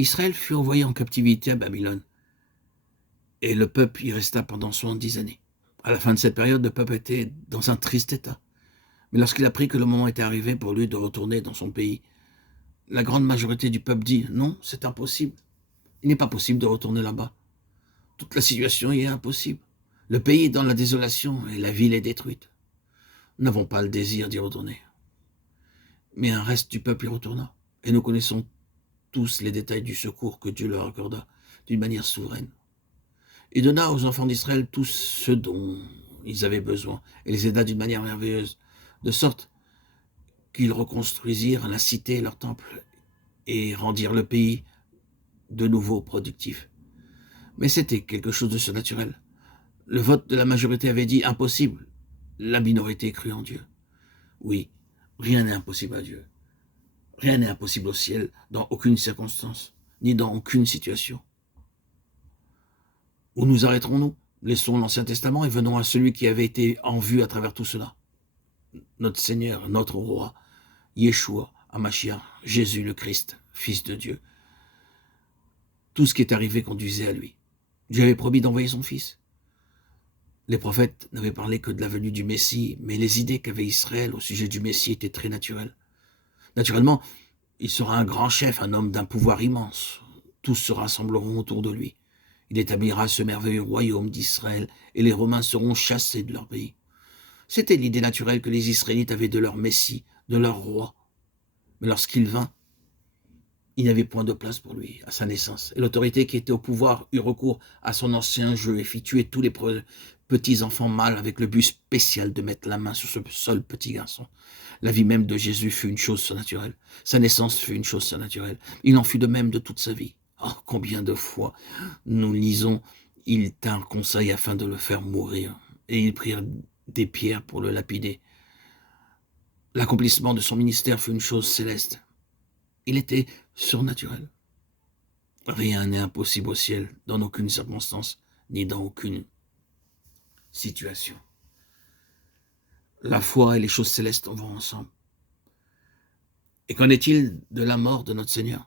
Israël fut envoyé en captivité à Babylone, et le peuple y resta pendant 70 années. À la fin de cette période, le peuple était dans un triste état. Mais lorsqu'il apprit que le moment était arrivé pour lui de retourner dans son pays, la grande majorité du peuple dit « Non, c'est impossible. Il n'est pas possible de retourner là-bas. Toute la situation y est impossible. Le pays est dans la désolation et la ville est détruite. Nous n'avons pas le désir d'y retourner. » Mais un reste du peuple y retourna, et nous connaissons tous les détails du secours que Dieu leur accorda d'une manière souveraine. Il donna aux enfants d'Israël tout ce dont ils avaient besoin, et les aida d'une manière merveilleuse, de sorte qu'ils reconstruisirent la cité et leur temple, et rendirent le pays de nouveau productif. Mais c'était quelque chose de surnaturel. Le vote de la majorité avait dit « impossible ». La minorité crut en Dieu. Oui, rien n'est impossible à Dieu. Rien n'est impossible au ciel, dans aucune circonstance, ni dans aucune situation. Où nous arrêterons-nous? Laissons l'Ancien Testament et venons à celui qui avait été en vue à travers tout cela. Notre Seigneur, notre Roi, Yeshua, Hamashiach, Jésus le Christ, Fils de Dieu. Tout ce qui est arrivé conduisait à lui. Dieu avait promis d'envoyer son Fils. Les prophètes n'avaient parlé que de la venue du Messie, mais les idées qu'avait Israël au sujet du Messie étaient très naturelles. Naturellement, il sera un grand chef, un homme d'un pouvoir immense. Tous se rassembleront autour de lui. Il établira ce merveilleux royaume d'Israël et les Romains seront chassés de leur pays. C'était l'idée naturelle que les Israélites avaient de leur Messie, de leur roi. Mais lorsqu'il vint, il n'y avait point de place pour lui à sa naissance. Et l'autorité qui était au pouvoir eut recours à son ancien jeu et fit tuer tous les petits enfants mâles avec le but spécial de mettre la main sur ce seul petit garçon. La vie même de Jésus fut une chose surnaturelle. Sa naissance fut une chose surnaturelle. Il en fut de même de toute sa vie. Oh, combien de fois nous lisons « Ils tinrent conseil afin de le faire mourir, et ils prirent des pierres pour le lapider. » L'accomplissement de son ministère fut une chose céleste. Il était surnaturel. Rien n'est impossible au ciel, dans aucune circonstance, ni dans aucune situation. La foi et les choses célestes vont ensemble. Et qu'en est-il de la mort de notre Seigneur?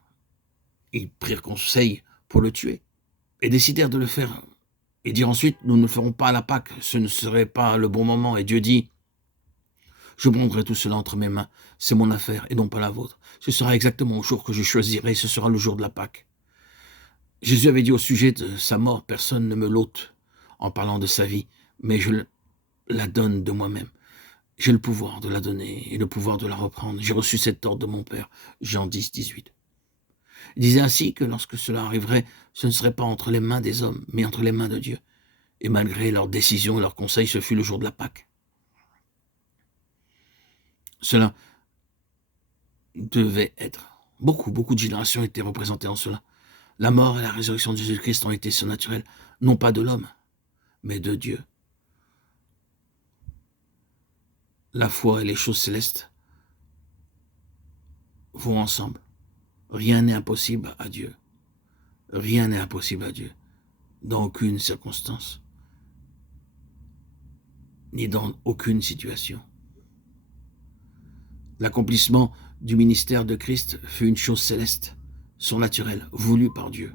Ils prirent conseil pour le tuer et décidèrent de le faire et dire ensuite « Nous ne ferons pas la Pâque, ce ne serait pas le bon moment. » Et Dieu dit « Je prendrai tout cela entre mes mains, c'est mon affaire et non pas la vôtre. Ce sera exactement au jour que je choisirai, ce sera le jour de la Pâque. » Jésus avait dit au sujet de sa mort « Personne ne me l'ôte en parlant de sa vie, mais je la donne de moi-même. J'ai le pouvoir de la donner et le pouvoir de la reprendre. J'ai reçu cet ordre de mon Père. » Jean 10, 18. Il disait ainsi que lorsque cela arriverait, ce ne serait pas entre les mains des hommes, mais entre les mains de Dieu. Et malgré leurs décisions et leurs conseils, ce fut le jour de la Pâque. Cela devait être. Beaucoup de générations étaient représentées en cela. La mort et la résurrection de Jésus-Christ ont été surnaturelles, non pas de l'homme, mais de Dieu. La foi et les choses célestes vont ensemble. Rien n'est impossible à Dieu. Rien n'est impossible à Dieu, dans aucune circonstance, ni dans aucune situation. L'accomplissement du ministère de Christ fut une chose céleste, surnaturelle, voulue par Dieu.